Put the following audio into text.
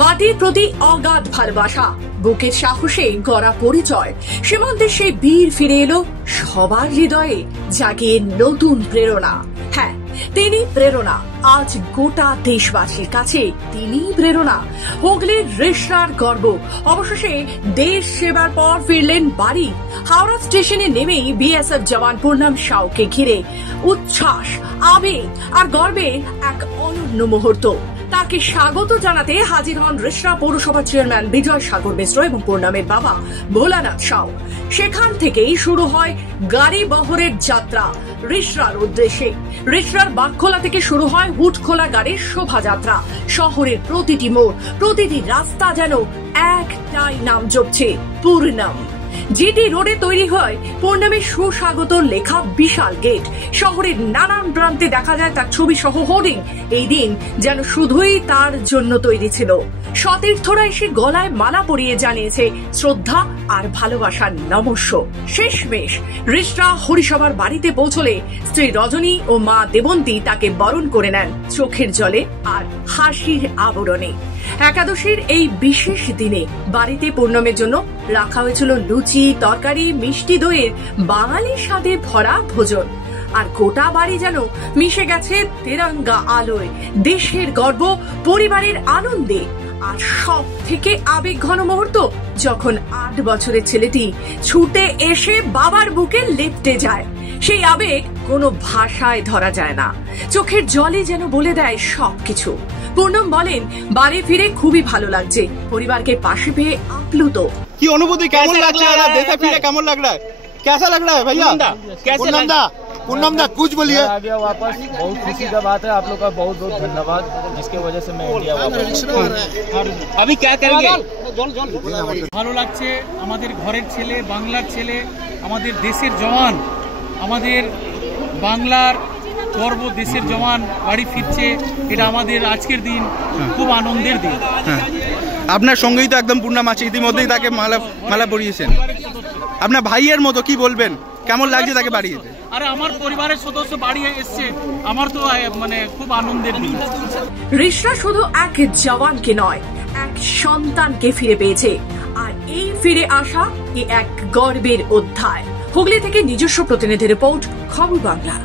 মাটির প্রতি অগাধ ভালোবাসা, বুকের সাহসে গড়া পরিচয়, সীমান্তের সেই বীর ফিরে এলো সবার হৃদয়ে, জাগিয়ে নতুন প্রেরণা। হ্যাঁ, তিনি প্রেরণা। আজ গোটা দেশবাসীর কাছে তিনি প্রেরণা। হুগলির রিষড়ার গর্ব। অবশেষে দেশ সেবার পর ফিরলেন বাড়ি। হাওড়া স্টেশনে নেমেই বিএসএফ জওয়ান পূর্ণম সাউকে ঘিরে উচ্ছ্বাস, আবেগ আর গর্বের এক অনন্য মুহূর্ত। তাকে স্বাগত জানাতে হাজির হন রিষড়া পৌরসভা চেয়ারম্যান বিজয় সাগর মিশ্র এবং পূর্ণমের বাবা ভোলানাথ সাউ। সেখান থেকেই শুরু হয় গাড়ি বহরের যাত্রা রিষড়ার উদ্দেশ্যে। রিষড়ার বাগখোলা থেকে শুরু হয় হুটখোলা গাড়ির শোভাযাত্রা। শহরের প্রতিটি মোড়, প্রতিটি রাস্তা যেন একটাই নাম জপছে, পূর্ণম। জিটি রোডে তৈরি হয় পূর্ণমের সুস্বাগত লেখা বিশাল গেট। শহরের নানান প্রান্তে দেখা যায় তার ছবি সহ হোর্ডিং। এই দিন যেন শুধুই তার জন্য তৈরি ছিল। সতীর্থরা এসে গলায় মালা পরিয়ে জানিয়েছে শ্রদ্ধা আর ভালোবাসার নমস্য। শেষমেশ রিষড়া হরিসভার বাড়িতে পৌঁছলে স্ত্রী রজনী ও মা দেবন্তী তাকে বরণ করে নেন চোখের জলে আর হাসির আবরণে। একাদশীর এই বিশেষ দিনে বাড়িতে পূর্ণমের জন্য রাখা হয়েছিল লুচি, তরকারি, মিষ্টি দইয়ের বাঙালির স্বাদে ভরা ভোজন। আর গোটা বাড়ি যেন মিশে গেছে তেরঙ্গা আলোয়, দেশের গর্ব, পরিবারের আনন্দে। আর সব থেকে আবেগ ঘন মুহূর্ত যখন 8 বছরের ছেলেটি ছুটে এসে বাবার বুকে লেপ্টে যায়। সেই আবেগ কোনো ভাষায় ধরা যায় না। চোখের জলে যেন বলে দেয় সবকিছু। পূর্ণম বলেন, বাড়ি ফিরে খুবই ভালো লাগছে, পরিবারকে পাশে পেয়ে আপ্লুত। কি অনুভূতি, কেমন লাগছে? দেশে ফিরে কেমন लग रहा है? कैसा लग रहा है भैया? पूनम दा कुछ बोलिए। आ गया वापस, बहुत खुशी का बात है। आप लोग का बहुत बहुत धन्यवाद, जिसके वजह से मैं इंडिया वापस। अभी क्या करेंगे? ভালো লাগছে। আমাদের ঘরের ছেলে, বাংলার ছেলে, আমাদের দেশের জওয়ান, আমাদের বাংলার গর্ব, দেশের জওয়ান বাড়ি ফিরছে। এটা আমাদের আজকের দিন খুব আনন্দের দিন। আপনার সঙ্গেই তো একদম পূর্ণম আছে, ইতিমধ্যেই তাকে মালা পরিয়েছেন। আপনার ভাইয়ের মতো কি বলবেন, কেমন লাগছে তাকে বাড়ি যেতে? আরে আমার পরিবারের সদস্য বাড়ি এসছে, আমার তো মানে খুব আনন্দের দিন। রিষড়া শুধু এক জওয়ানকে নয়, এক সন্তানকে ফিরে পেয়েছে। আর এই ফিরে আসা এক গর্বের অধ্যায়। হুগলি থেকে নিজস্ব প্রতিনিধি রিপোর্ট, খবর বাংলা।